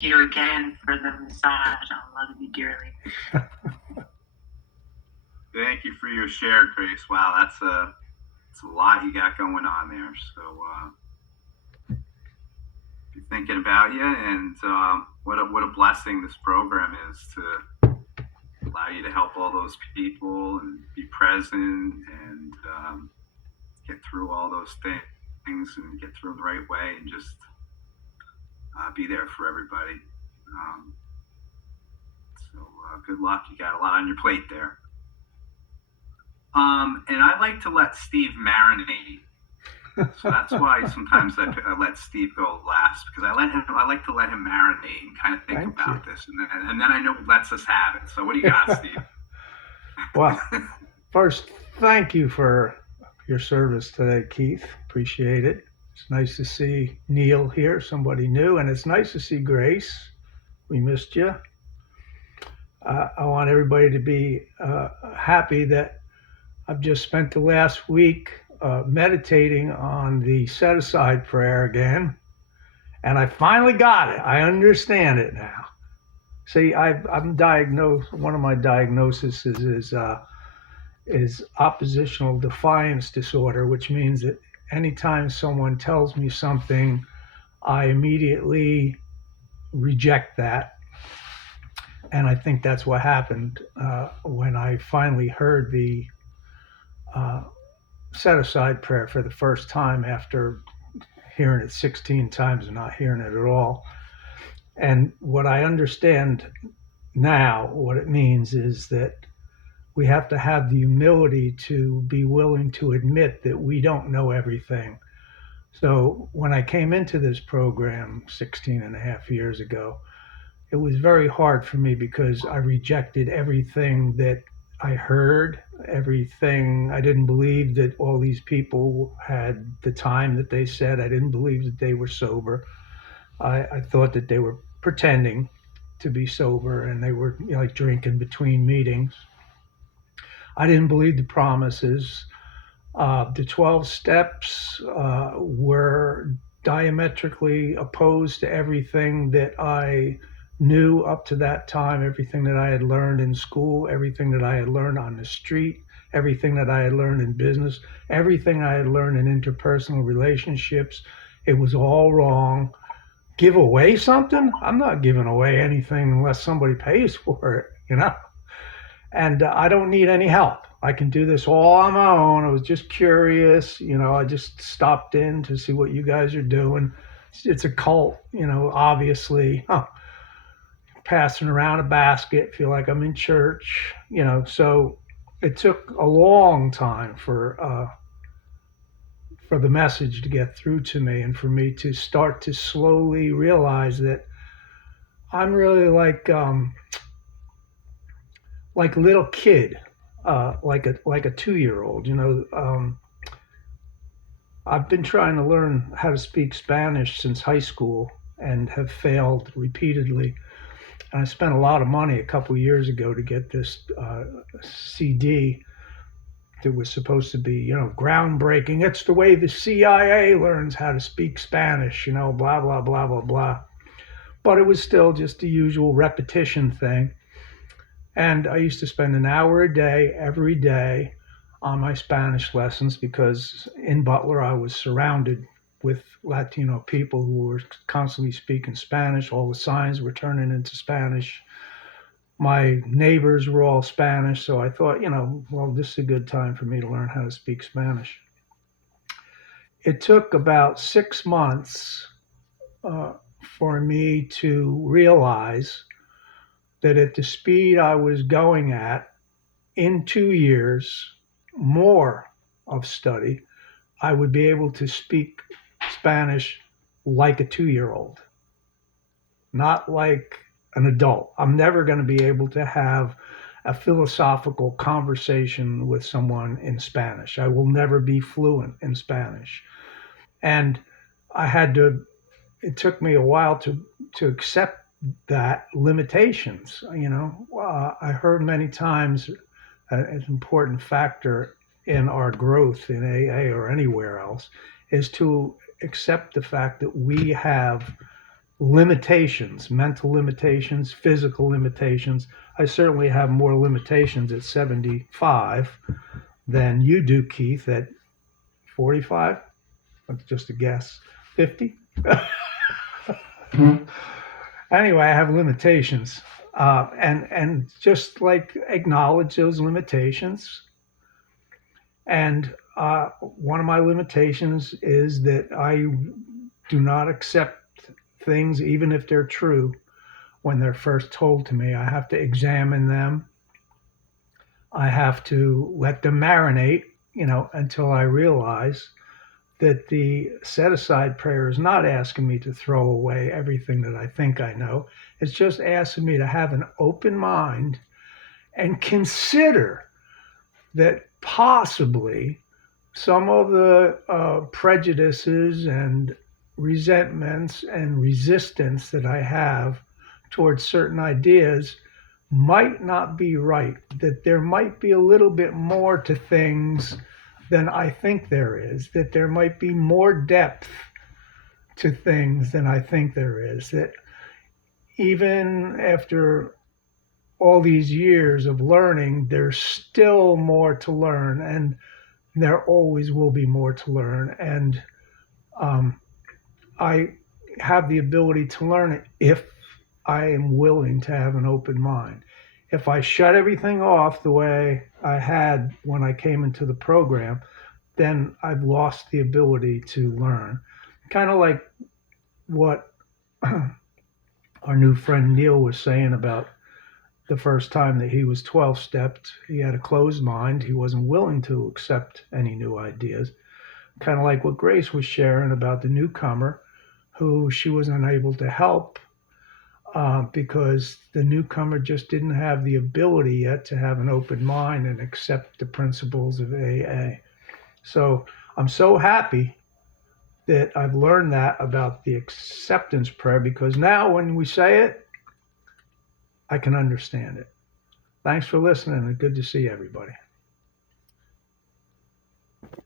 you again for the massage. I'll love you dearly. Thank you for your share, Grace. Wow, that's a lot you got going on there. So be thinking about you, and what a blessing this program is to allow you to help all those people and be present and get through all those things and get through them the right way and just be there for everybody. Um, so good luck. You got a lot on your plate there. And I like to let Steve marinate. So that's why sometimes I let Steve go last because I like to let him marinate and kind of think Thank you. about this, and then I know he lets us have it. So what do you got, Steve? Well, first, thank you for your service today, Keith. Appreciate it. It's nice to see Neil here, somebody new, and it's nice to see Grace. We missed you. I want everybody to be happy that I've just spent the last week meditating on the set aside prayer again, and I finally got it. I understand it now. See, I'm diagnosed. One of my diagnoses is oppositional defiance disorder, which means that anytime someone tells me something, I immediately reject that. And I think that's what happened when I finally heard the uh, set aside prayer for the first time after hearing it 16 times and not hearing it at all. And what I understand now, what it means is that we have to have the humility to be willing to admit that we don't know everything. So when I came into this program 16 and a half years ago, it was very hard for me because I rejected everything that I heard, everything. I didn't believe that all these people had the time that they said. I didn't believe that they were sober. I thought that they were pretending to be sober and they were, like drinking between meetings. I didn't believe the promises. The 12 steps were diametrically opposed to everything that I knew up to that time, everything that I had learned in school, everything that I had learned on the street, everything that I had learned in business, everything I had learned in interpersonal relationships. It was all wrong. Give away something? I'm not giving away anything unless somebody pays for it. And I don't need any help. I can do this all on my own. I was just curious, I just stopped in to see what you guys are doing. It's a cult, obviously. Huh. Passing around a basket, feel like I'm in church. So it took a long time for the message to get through to me and for me to start to slowly realize that I'm really like a little kid, like a 2 year old. I've been trying to learn how to speak Spanish since high school and have failed repeatedly. And I spent a lot of money a couple of years ago to get this CD that was supposed to be, groundbreaking. It's the way the CIA learns how to speak Spanish, blah, blah, blah, blah, blah. But it was still just the usual repetition thing. And I used to spend an hour a day, every day, on my Spanish lessons because in Butler I was surrounded with Latino people who were constantly speaking Spanish. All the signs were turning into Spanish. My neighbors were all Spanish. So I thought, well, this is a good time for me to learn how to speak Spanish. It took about 6 months uh, for me to realize that at the speed I was going at, in 2 years more of study, I would be able to speak Spanish like a 2 year old, not like an adult. I'm never going to be able to have a philosophical conversation with someone in Spanish. I will never be fluent in Spanish. And I had to, it took me a while to accept that limitations. I heard many times an important factor in our growth in AA or anywhere else is to accept the fact that we have limitations, mental limitations, physical limitations. I certainly have more limitations at 75 than you do, Keith, at 45. That's just a guess. 50? Anyway, I have limitations. And just like acknowledge those limitations. And one of my limitations is that I do not accept things, even if they're true, when they're first told to me. I have to examine them. I have to let them marinate, until I realize that the set aside prayer is not asking me to throw away everything that I think I know. It's just asking me to have an open mind and consider that possibly some of the prejudices and resentments and resistance that I have towards certain ideas might not be right, that there might be a little bit more to things than I think there is, that there might be more depth to things than I think there is, that even after all these years of learning, there's still more to learn, and there always will be more to learn. And I have the ability to learn it if I am willing to have an open mind. If I shut everything off the way I had when I came into the program, then I've lost the ability to learn. Kind of like what our new friend Neil was saying about the first time that he was 12 stepped. He had a closed mind. He wasn't willing to accept any new ideas. Kind of like what Grace was sharing about the newcomer who she was unable to help because the newcomer just didn't have the ability yet to have an open mind and accept the principles of AA. So I'm so happy that I've learned that about the acceptance prayer, because now when we say it, I can understand it. Thanks for listening, and good to see everybody.